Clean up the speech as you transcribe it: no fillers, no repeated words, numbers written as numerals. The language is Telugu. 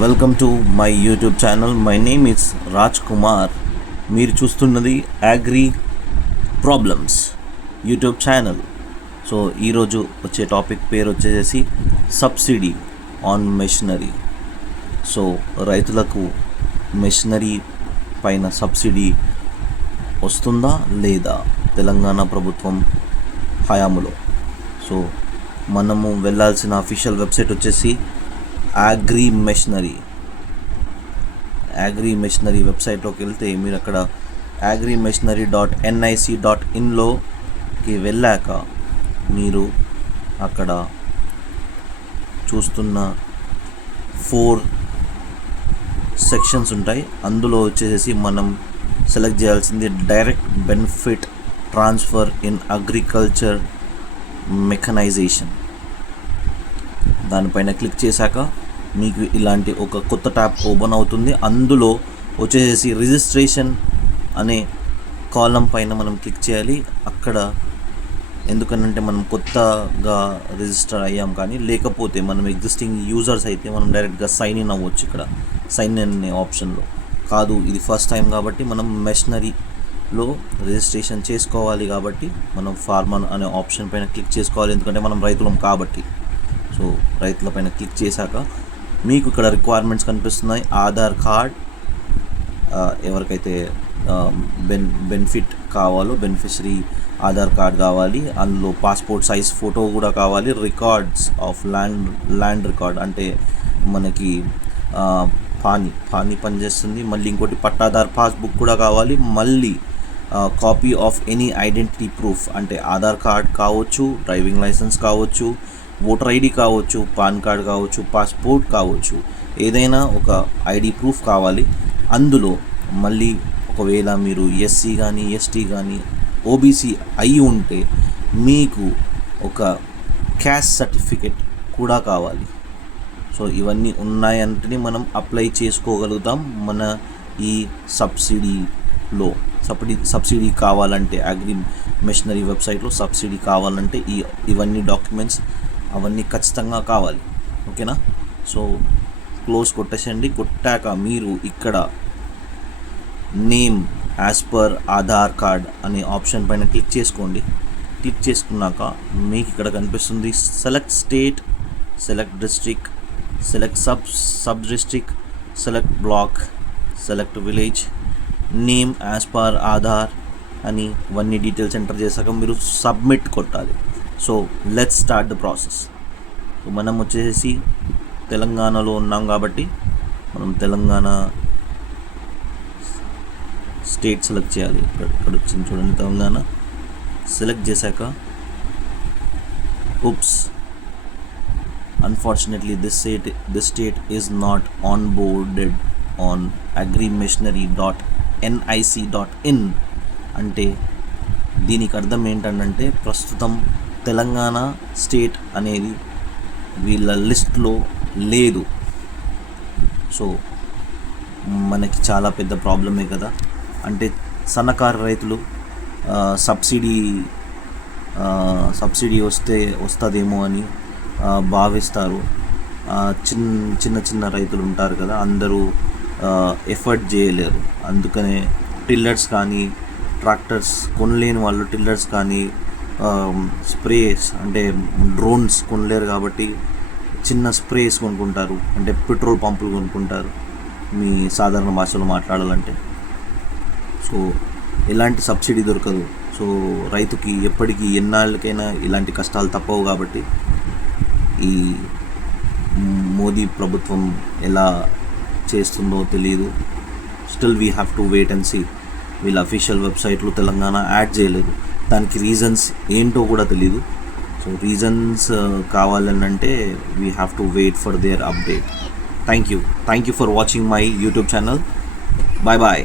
Welcome to my YouTube channel. My name is Raj Kumar. మీరు చూస్తున్నది agri problems YouTube channel. So ఈరోజు వచ్చే టాపిక్ పేరు వచ్చేసి సబ్సిడీ ఆన్ మెషినరీ. సో రైతులకు మెషినరీ పైన సబ్సిడీ వస్తుందా లేదా తెలంగాణ ప్రభుత్వం హయాములో? సో మనము వెళ్ళాల్సిన అఫీషియల్ వెబ్సైట్ వచ్చేసి అగ్రి మెషినరీ వెబ్సైట్లోకి వెళ్తే మీరు అక్కడ agrimachinery.nic.inలోకి వెళ్ళాక మీరు అక్కడ చూస్తున్న 4 సెక్షన్స్ ఉంటాయి. అందులో వచ్చేసి మనం సెలెక్ట్ చేయాల్సింది direct benefit transfer in agriculture mechanisation. దానిపైన క్లిక్ చేశాక మీకు ఇలాంటి ఒక కొత్త ట్యాబ్ ఓపెన్ అవుతుంది. అందులో వచ్చేసి రిజిస్ట్రేషన్ అనే కాలం పైన మనం క్లిక్ చేయాలి. అక్కడ ఎందుకనంటే మనం కొత్తగా రిజిస్టర్ అయ్యాం, కానీ లేకపోతే మనం ఎగ్జిస్టింగ్ యూజర్స్ అయితే మనం డైరెక్ట్గా సైన్ ఇన్ అవ్వచ్చు. ఇక్కడ సైన్ ఇన్ అనే ఆప్షన్లో కాదు, ఇది ఫస్ట్ టైం కాబట్టి మనం మెషినరీలో రిజిస్ట్రేషన్ చేసుకోవాలి. కాబట్టి మనం ఫార్మర్ అనే ఆప్షన్ పైన క్లిక్ చేసుకోవాలి, ఎందుకంటే మనం రైతులం కాబట్టి. సో రైతుల పైన క్లిక్ చేశాక మీకు ఇక్కడ రిక్వైర్మెంట్స్ కనిపిస్తున్నాయి. ఆధార్ కార్డ్, ఎవరికైతే బెనిఫిట్ కావాలో బెనిఫిషరీ ఆధార్ కార్డ్ కావాలి. అందులో పాస్పోర్ట్ సైజ్ ఫోటో కూడా కావాలి. రికార్డ్స్ ఆఫ్ ల్యాండ్ రికార్డ్ అంటే మనకి పానీ పనిచేస్తుంది. మళ్ళీ ఇంకోటి పట్టాదార్ పాస్బుక్ కూడా కావాలి. మళ్ళీ copy of any identity proof అంటే ఆధార్ కార్డ్ కావచ్చు, డ్రైవింగ్ లైసెన్స్ కావచ్చు, ఓటర్ ఐడి కావచ్చు, పాన్ కార్డ్ కావచ్చు, పాస్పోర్ట్ కావచ్చు, ఏదైనా ఒక ఐడి ప్రూఫ్ కావాలి. అందులో మళ్ళీ ఒకవేళ మీరు ఎస్సీ కానీ ఎస్టీ కానీ ఓబీసీ అయి ఉంటే మీకు ఒక క్యాస్ట్ సర్టిఫికెట్ కూడా కావాలి. సో ఇవన్నీ ఉన్నాయంటేనే మనం అప్లై చేసుకోగలుగుతాం మన ఈ సబ్సిడీలో. సబ్సిడీ కావాలంటే అగ్రి మెషినరీ వెబ్సైట్లో సబ్సిడీ కావాలంటే ఇవన్నీ డాక్యుమెంట్స్ అవన్నీ ఖచ్చితంగా కావాలి. ఓకేనా? So close కొట్టేసండి. కొట్టాక మీరు ఇక్కడ name as per Aadhaar card అనే ఆప్షన్ పైన క్లిక్ చేసుకోండి. క్లిక్ చేసుకున్నాక మీకు ఇక్కడ కనిపిస్తుంది select state, select district, select sub district, select block, select village, name as per Aadhaar అని ఇవన్నీ డీటెయిల్స్ ఎంటర్ చేశాక మీరు సబ్మిట్ కొట్టాలి. So let's start the process. మనం వచ్చేసి తెలంగాణలో ఉన్నాం కాబట్టి మనం తెలంగాణ స్టేట్ సెలెక్ట్ చేయాలి. ఇక్కడ వచ్చింది చూడండి, తెలంగాణ సెలెక్ట్ చేశాక unfortunately this state is not on boarded on agrimachinery.nic.in అంటే దీనికి అర్థం ఏంటంటే ప్రస్తుతం తెలంగాణ స్టేట్ అనేది వీళ్ళ లిస్ట్లో లేదు. సో మనకి చాలా పెద్ద ప్రాబ్లమే కదా. అంటే సన్నకారు రైతులు సబ్సిడీ వస్తుందేమో అని భావిస్తారు. చిన్న రైతులు ఉంటారు కదా, అందరూ ఎఫర్ట్ చేయలేరు. అందుకనే టిల్లర్స్ కానీ ట్రాక్టర్స్ కొనలేని వాళ్ళు టిల్లర్స్ కానీ స్ప్రేస్ అంటే డ్రోన్స్ కొనలేరు కాబట్టి చిన్న స్ప్రేస్ కొనుక్కుంటారు, అంటే పెట్రోల్ పంపులు కొనుక్కుంటారు మీ సాధారణ భాషలో మాట్లాడాలంటే. సో ఎలాంటి సబ్సిడీ దొరకదు. సో రైతుకి ఎప్పటికీ ఎన్నాళ్ళకైనా ఇలాంటి కష్టాలు తప్పవు. కాబట్టి ఈ మోదీ ప్రభుత్వం ఎలా చేస్తుందో తెలియదు. Still we have to wait and see. వీళ్ళ అఫీషియల్ వెబ్సైట్లో తెలంగాణ యాడ్ చేయలేదు. దానికి రీజన్స్ ఏంటో కూడా తెలీదు. సో రీజన్స్ కావాలని అంటే we have to wait for their update. Thank you for watching my YouTube channel. Bye bye.